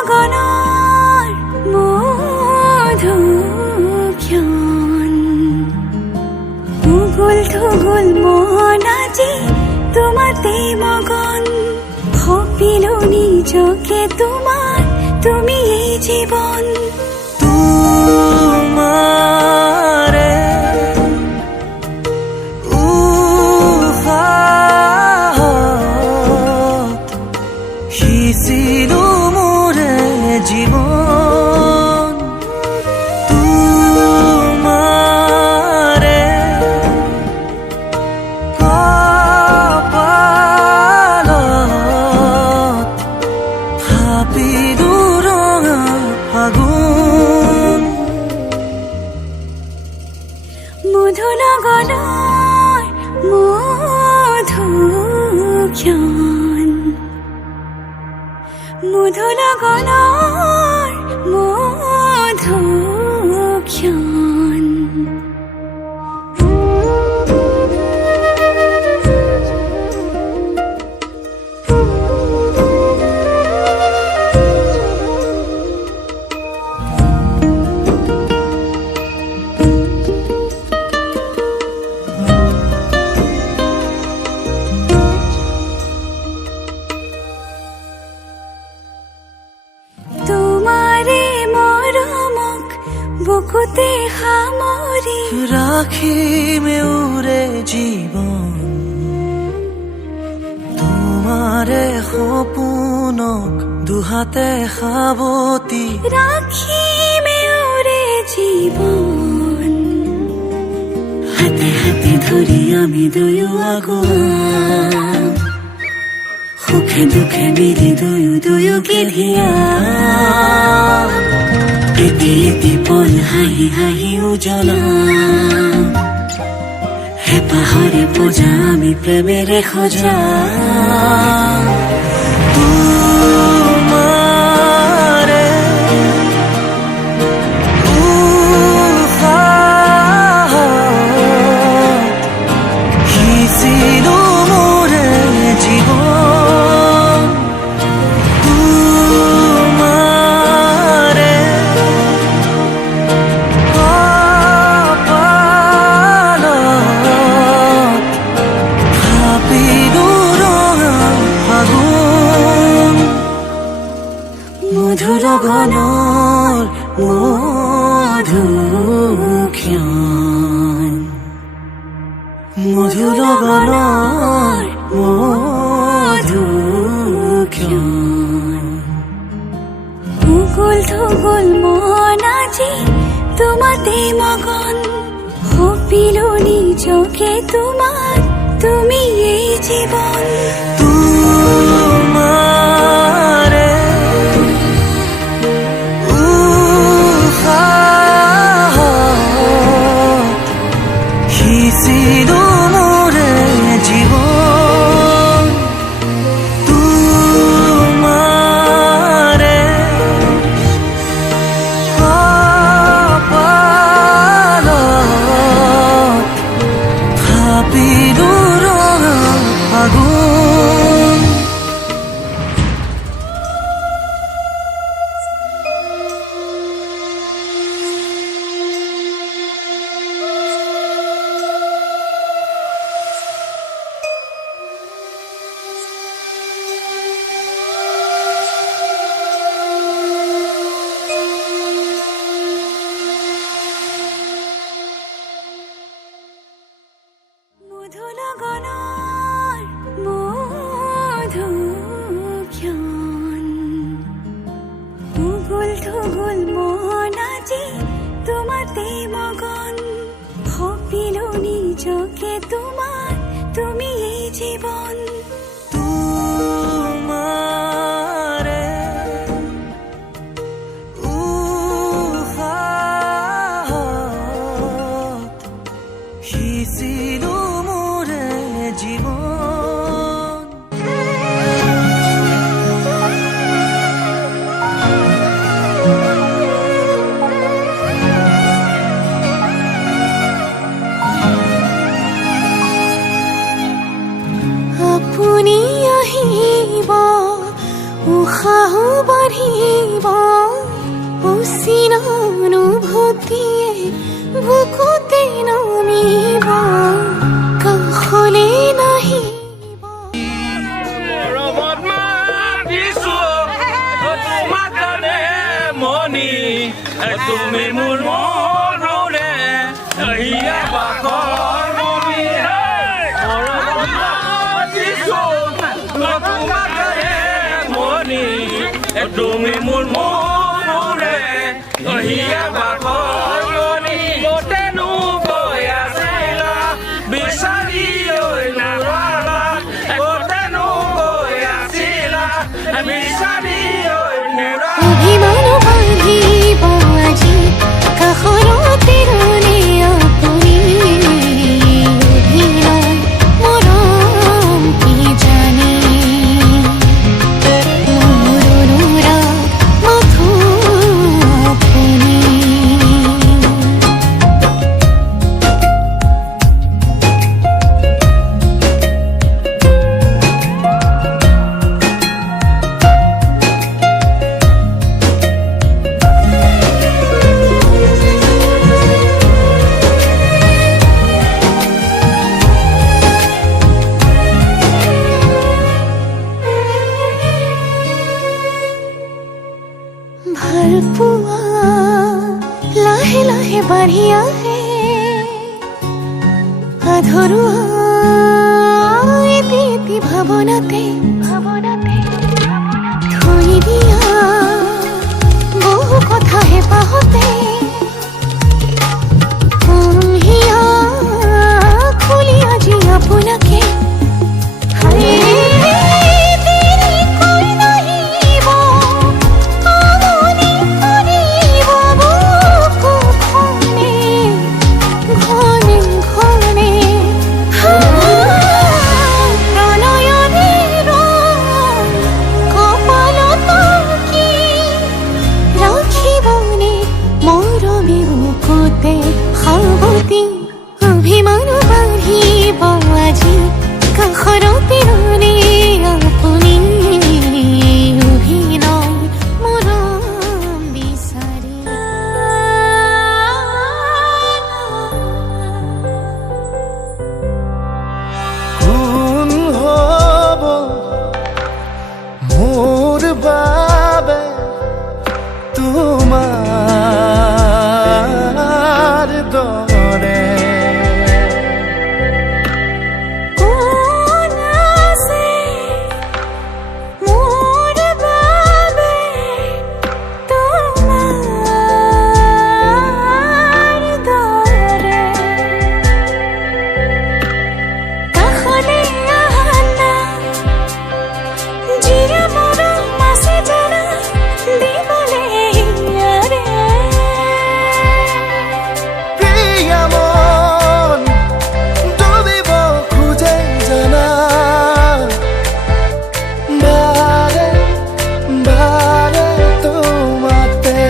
গগনৰ মধুক্ষণ উগুল থুগুল মন আজি তোমাতে মগন সপিলো নিজকে তোমাৰ তুমি এই জীৱন তোমাৰে উশাহত সিঁচিলো মোৰে জীৱন তোমাৰে কপালত থাপিলো ৰঙা ফাগুন মধু লগনৰ মধুক্ষণ মধু লগনৰ মধুক্ষণ তোমাৰে মৰমক বুকুতে সামৰি ৰাখিমে উৰে জীৱন তোমাৰে সপোনক দুহাতে সাৱতি ৰাখিমে উৰে জীৱন হাতে হাতে ধৰি আমি দুয়ো আগুৱাম সুখে দুখে মিলি দুয়োকে ধিয়াম এটি এটি পল হাঁহি হাঁহি উজ্বলাম হেঁপাহৰে পূজা আমি প্ৰেমেৰে সজাম তোমাৰে উশাহত সিঁচিলো মোৰে জীৱন তোমাৰে কপালত থাপিলো ৰঙা ফাগুন মধু লগনৰ মধুক্ষণ মধু লগনৰ মধুক্ষণ উগুল থুগুল মন আজি তোমাতে মগন সপিলো নিজকে তোমাৰ তুমি এই জীৱন তোমাৰে উশাহত সিঁচিলো মোৰে জীৱন তোমাৰে কপালত থাপিলো ৰঙা ফাগুন মধু লগনৰ মধুক্ষণ উগুল থুগুল মন আজি তোমাতে মগন সপিলো নিজকে তোমাৰ তুমি এই জীৱন তোমাৰে উশাহত সিঁচিলো মোৰে জীৱন উশাহ বাঢ়িব উচিন অনুভূতিয়ে বুকুতে নমিব কাষলে নাহিব মৰমত মাতিছো তোমাক জানে মনি তুমি মোৰ মনৰে আহিয়া বাকৰ মনি মৰমত মাতিছো তোমাক জানে মনি তুমি মোৰ মনৰে আহিয়া বাকৰ মনি গোটেনো গৈ আছিলা বিচাৰি ঐ নালালা গোটেনো গৈ আছিলা বিচাৰি ঐ নালালা অভিমান বাঢ়িব আজি কাষৰতে ৰলে আপুনি অভিনয় মৰম কি জানে মোৰ অনুৰাগ মাথো আপুনি ভাল পোৱা লাহে লাহে বাঢ়ি আহে আধৰুৱা এটি এটি ভাৱনাতে থৈ দিয়া বহু কথা হেঁপাহতে হিয়া খুলি আজি আপোনাকে অভিমান বাঢ়িব আজি কাষৰতে ৰলে আপুনি অভিনয় মৰম বিচাৰি কোন হ'ব মোৰ বাবে তোমাৰ দৰে কোন আছে মোৰ বাবে তোমাৰ দৰে কাষলে আহা না যিয়ে মৰম আছে জানা দিবলে ইয়াৰে প্ৰিয়া মন ডুবিব খোজে জানা বাৰে বাৰে তোমাতে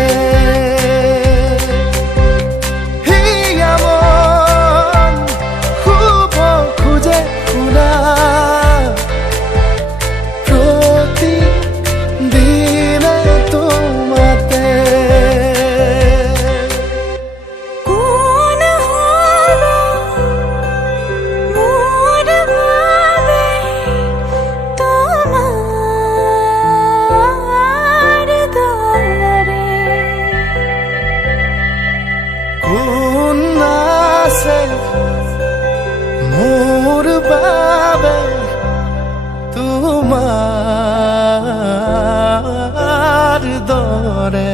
হিয়া মন শুব খোজে শুনা প্ৰতি দিনে তোমাতে কোন হ'ব মোৰ বাবে তোমাৰ দৰে কোন আছে মোৰ বাবে তোমাৰ দৰে